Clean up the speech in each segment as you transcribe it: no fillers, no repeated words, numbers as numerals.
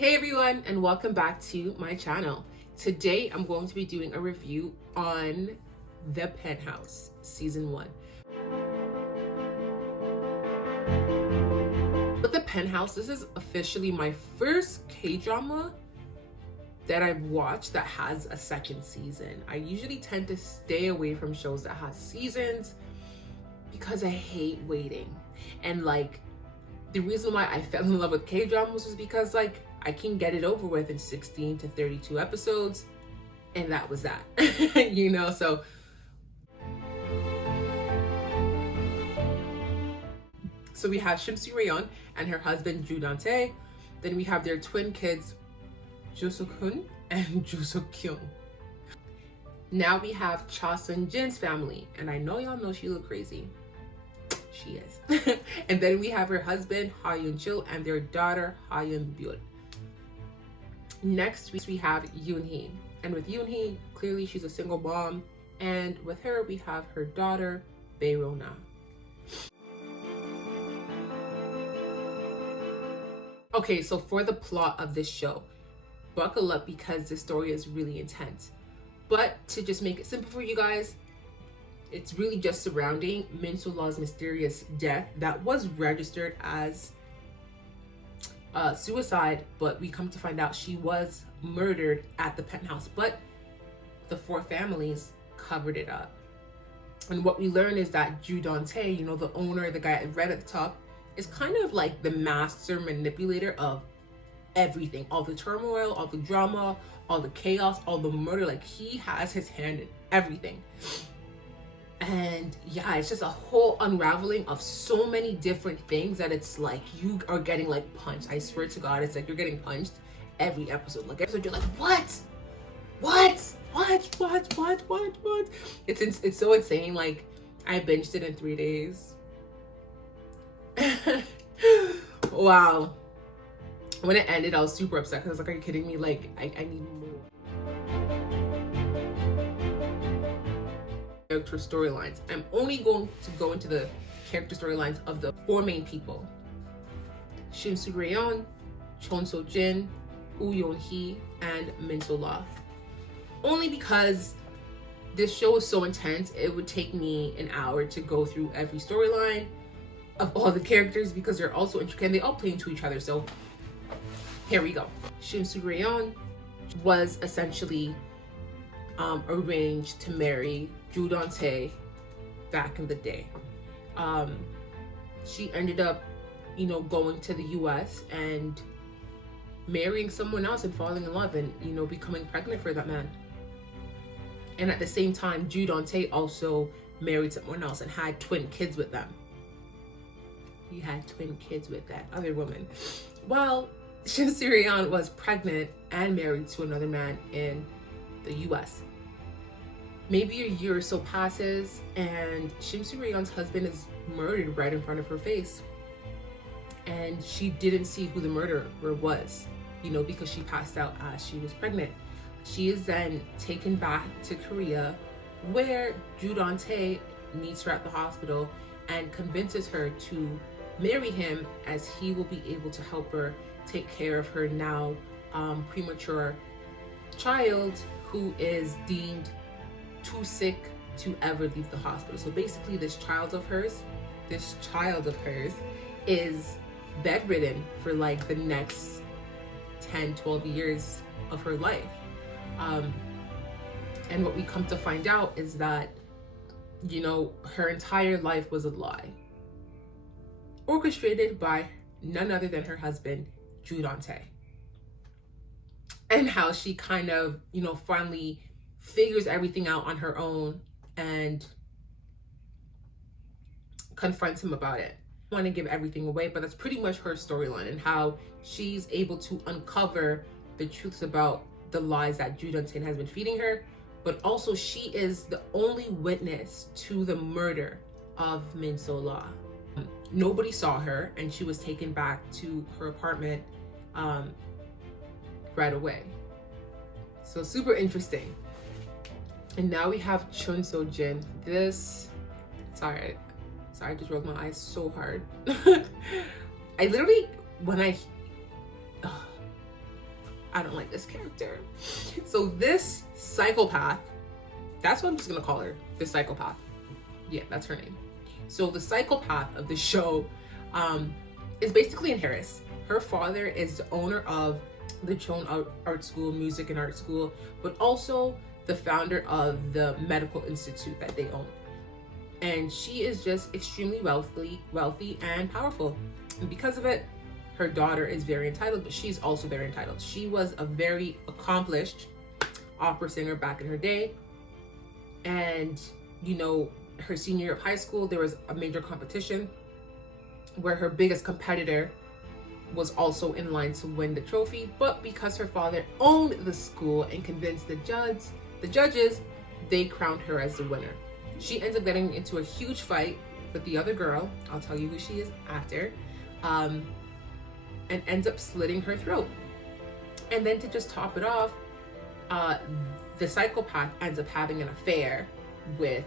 Hey everyone, and welcome back to my channel. Today I'm going to be doing a review on The Penthouse season 1. With The Penthouse, this is officially my first K-drama that I've watched that has a second season. I usually tend to stay away from shows that have seasons because I hate waiting. And the reason why I fell in love with K-dramas was because I can get it over with in 16 to 32 episodes, and that was that. So we have Shim Soo-rayon and her husband Ju Dante. Then we have their twin kids, Jo Suk-hoon and Jo Suk-kyung. Now we have Cha Sun-jin's family, and I know y'all know she look crazy. She is. And then we have her husband Ha Yoon-chul and their daughter Ha Yoon-byul. Next we have Yoon-hee, and with Yoon-hee, clearly she's a single mom, and with her we have her daughter Bae-rona. Okay, so for the plot of this show, buckle up because the story is really intense. But to just make it simple for you guys, it's really just surrounding Min So-law's mysterious death that was registered as suicide, but we come to find out she was murdered at the penthouse, but the four families covered it up. And what we learn is that Ju Dante, the owner, the guy at red at the top, is kind of like the master manipulator of everything, all the turmoil, all the drama, all the chaos, all the murder. He has his hand in everything. And yeah, it's just a whole unraveling of so many different things that it's like you are getting punched. I swear to God, it's like you're getting punched every episode. You're like, what? It's so insane. I binged it in 3 days. Wow. When it ended, I was super upset because I was like, are you kidding me? I need more. Character storylines. I'm only going to go into the character storylines of the four main people: Shim Soo-rayon, Chon So-jin, Woo Yoon-hee, and Min So-law. Only because this show is so intense, it would take me an hour to go through every storyline of all the characters because they're all so intricate and they all play into each other. So here we go. Shim Soo-rayon was essentially arranged to marry Ju Dante back in the day. She ended up, going to the US and marrying someone else and falling in love and, becoming pregnant for that man. And at the same time, Ju Dante also married someone else and had twin kids with them. He had twin kids with that other woman. Well, Shim Soo-rayon was pregnant and married to another man in the US. Maybe a year or so passes and Shim Soo-rayon's husband is murdered right in front of her face. And she didn't see who the murderer was, because she passed out as she was pregnant. She is then taken back to Korea where Ju Dante meets her at the hospital and convinces her to marry him as he will be able to help her take care of her now premature child who is deemed too sick to ever leave the hospital. So basically this child of hers is bedridden for the next 10-12 years of her life. And what we come to find out is that her entire life was a lie, orchestrated by none other than her husband Ju Dante. And how she kind of finally figures everything out on her own and confronts him about it. I don't want to give everything away, but that's pretty much her storyline and how she's able to uncover the truths about the lies that Ju Dante has been feeding her, but also she is the only witness to the murder of Min So-law. Nobody saw her and she was taken back to her apartment right away. So super interesting. And now we have Chon So-jin. Sorry, I just rolled my eyes so hard. I literally, I don't like this character. So this psychopath, that's what I'm just gonna call her, the psychopath. Yeah, that's her name. So the psychopath of the show is basically in Harris. Her father is the owner of the Chone Art School, Music and Art School, but also the founder of the medical institute that they own. And she is just extremely wealthy and powerful. And because of it, her daughter is very entitled, but she's also very entitled. She was a very accomplished opera singer back in her day. And, you know, her senior year of high school, there was a major competition where her biggest competitor was also in line to win the trophy. But because her father owned the school and convinced the judges, they crowned her as the winner. She ends up getting into a huge fight with the other girl. I'll tell you who she is after. And ends up slitting her throat. And then to just top it off, the psychopath ends up having an affair with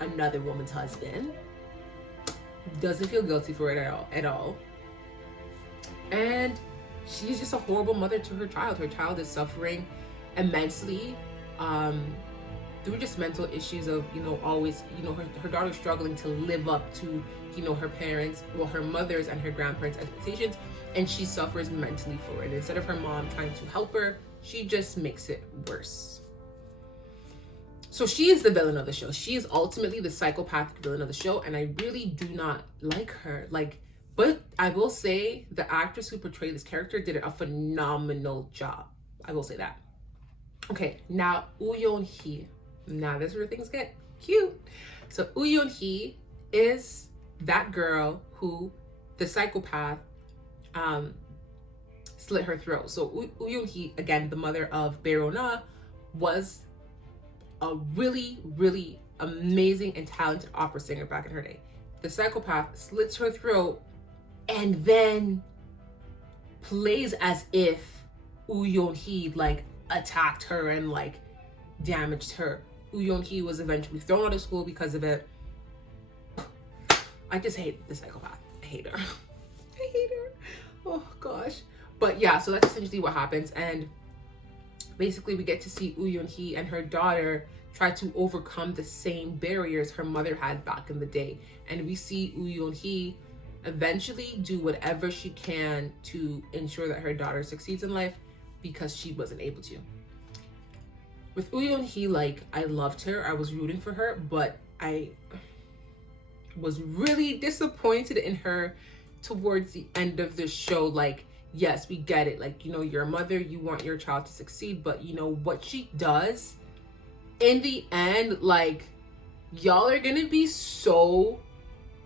another woman's husband. Doesn't feel guilty for it at all. And she's just a horrible mother to her child. Her child is suffering immensely through just mental issues of, you know, always, you know, her daughter's struggling to live up to, you know, her parents, well, her mother's and her grandparents' expectations, and she suffers mentally for it. Instead of her mom trying to help her, she just makes it worse. So she is the villain of the show. She is ultimately the psychopathic villain of the show, and I really do not like her. But I will say the actress who portrayed this character did a phenomenal job. I will say that. Okay, now Woo-yeon-hee. Now this is where things get cute. So Woo-yeon-hee is that girl who the psychopath slit her throat. So Woo-yeon-hee, again, the mother of Bae-ro-na, was a really, really amazing and talented opera singer back in her day. The psychopath slits her throat and then plays as if Woo-yeon-hee attacked her and damaged her. Woo-yeon-hee was eventually thrown out of school because of it. I just hate the psychopath. I hate her. I hate her. Oh gosh. But yeah, so that's essentially what happens. And basically we get to see Woo-yeon-hee and her daughter try to overcome the same barriers her mother had back in the day. And we see Woo-yeon-hee eventually do whatever she can to ensure that her daughter succeeds in life because she wasn't able to. With Woo-yeon-hee, I loved her. I was rooting for her, but I was really disappointed in her towards the end of the show. Yes, we get it. You know, you're a mother, you want your child to succeed, but you know what she does in the end, y'all are gonna be so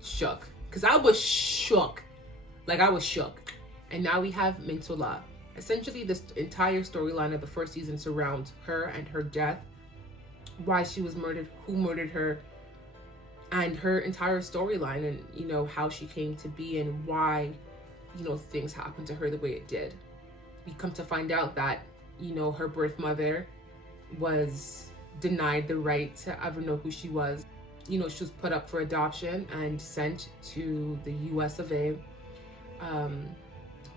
shook. Cause I was shook. I was shook. And now we have Mintola. Essentially, this entire storyline of the first season surrounds her and her death, why she was murdered, who murdered her, and her entire storyline, and you know how she came to be and why, you know, things happened to her the way it did. We come to find out that, you know, her birth mother was denied the right to ever know who she was. You know, she was put up for adoption and sent to the US of A,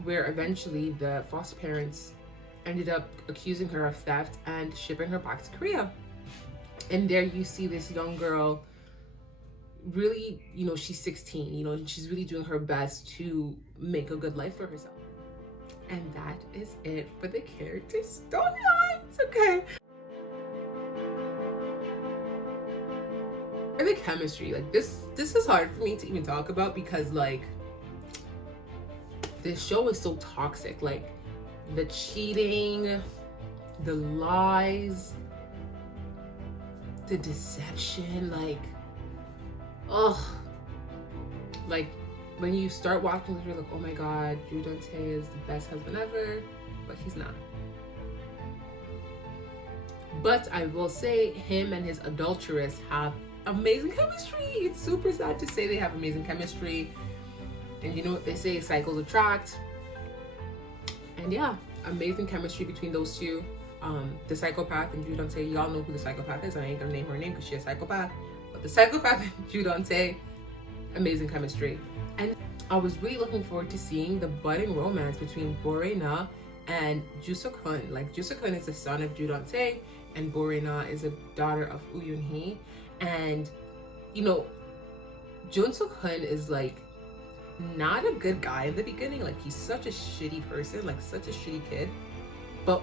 where eventually the foster parents ended up accusing her of theft and shipping her back to Korea. And there you see this young girl, really, you know, she's 16, you know, and she's really doing her best to make a good life for herself. And that is it for the character storylines, okay? The chemistry, this is hard for me to even talk about because this show is so toxic. The cheating, the lies, the deception, when you start watching this, you're like, oh my god, Joo Dong-tae is the best husband ever, but he's not. But I will say him and his adulteress have amazing chemistry. It's super sad to say they have amazing chemistry. And you know what they say, cycles attract. And yeah, amazing chemistry between those two. The psychopath and Joo Dong-tae, y'all know who the psychopath is. I ain't gonna name her name because she's a psychopath. But the psychopath and Joo Dong-tae, amazing chemistry. And I was really looking forward to seeing the budding romance between Bore-na And Jusuk-hun, like Jusuk-hun is the son of Ju-don-tae, and Borena is a daughter of Woo-yoon-hee. And you know, Jun-suk-hun is like not a good guy in the beginning. Like he's such a shitty person, like such a shitty kid. But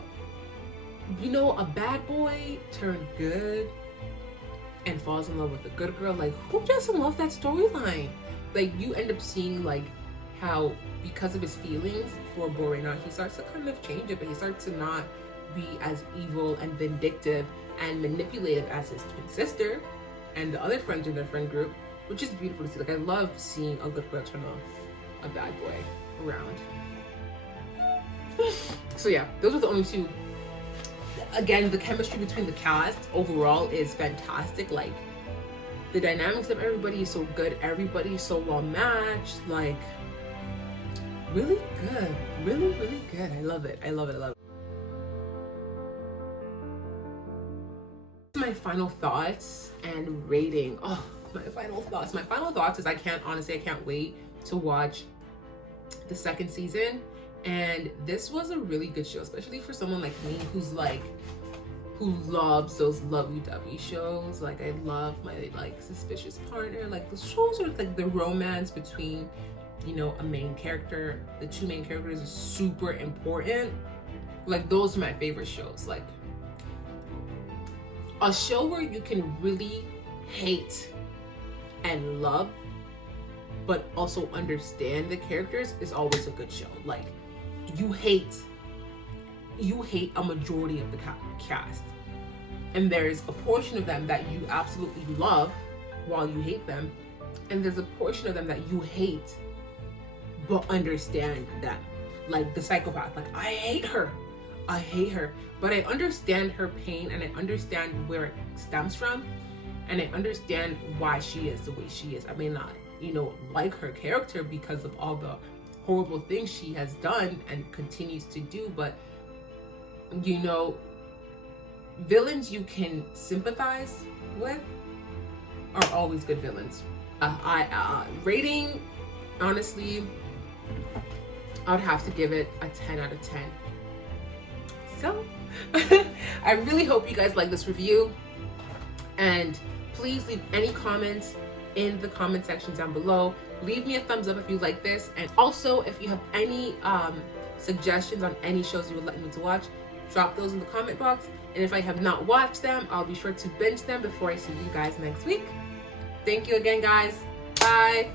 you know, a bad boy turned good and falls in love with a good girl. Like who doesn't love that storyline? Like you end up seeing like how because of his feelings for Borena, he starts to kind of change it, but he starts to not be as evil and vindictive and manipulative as his twin sister and the other friends in their friend group, which is beautiful to see. Like I love seeing a good girl turn a bad boy around. So yeah, those are the only two. Again, the chemistry between the cast overall is fantastic. Like the dynamics of everybody is so good. Everybody is so well matched. Like really good, really good. I love it. I love it. I love it. My final thoughts and rating. Oh, my final thoughts. My final thoughts is I can't wait to watch the second season. And this was a really good show, especially for someone like me who loves those lovey-dovey shows. Like I love my like Suspicious Partner. Like the shows are like the romance between, you know, a main character. The two main characters is super important. Like those are my favorite shows. Like a show where you can really hate and love but also understand the characters is always a good show. Like you hate a majority of the cast, and there's a portion of them that you absolutely love while you hate them, and there's a portion of them that you hate but understand them. Like the psychopath, like I hate her, but I understand her pain and I understand where it stems from, and I understand why she is the way she is. I may not, you know, like her character because of all the horrible things she has done and continues to do, but you know, villains you can sympathize with are always good villains. Rating, honestly, I would have to give it a 10 out of 10. So I really hope you guys like this review, and please leave any comments in the comment section down below. Leave me a thumbs up if you like this, and also if you have any suggestions on any shows you would like me to watch, drop those in the comment box. And if I have not watched them, I'll be sure to binge them before I see you guys next week. Thank you again, guys. Bye.